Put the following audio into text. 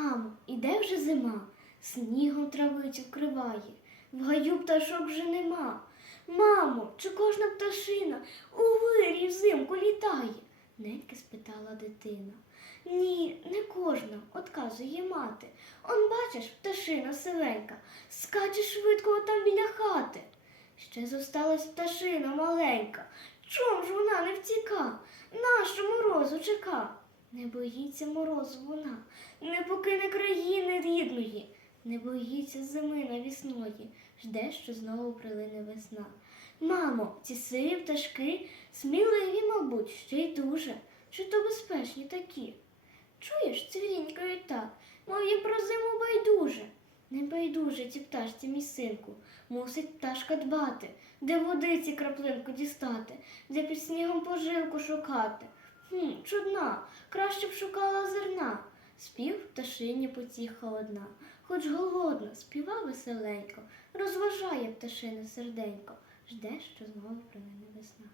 Мамо, іде вже зима, снігом травицю вкриває, в гаю пташок вже нема. Мамо, чи кожна пташина у вирі взимку літає? Неньки спитала дитина. Ні, не кожна, отказує мати. Он бачиш, пташина сивенька, скаче швидко там біля хати. Ще зосталась пташина маленька. Чом ж вона не втіка? Нащо морозу чека? Не боїться морозу вона, не покине країни рідної, не боїться зими навісної, жде, що знову прилине весна. Мамо, ці сиві пташки сміливі, мабуть, ще й дуже. Чи то безпечні такі? Чуєш, цвірінькають так, мов їм про зиму байдуже. Не байдуже ці пташці, мій синку, мусить пташка дбати, де водиці краплинку дістати, де під снігом поживку шукати. Хм, чудна, краще б шукала зерна. Спів пташині потіха одна, хоч голодна, співа веселенько, розважає пташине серденько, жде, що знову про мене весна.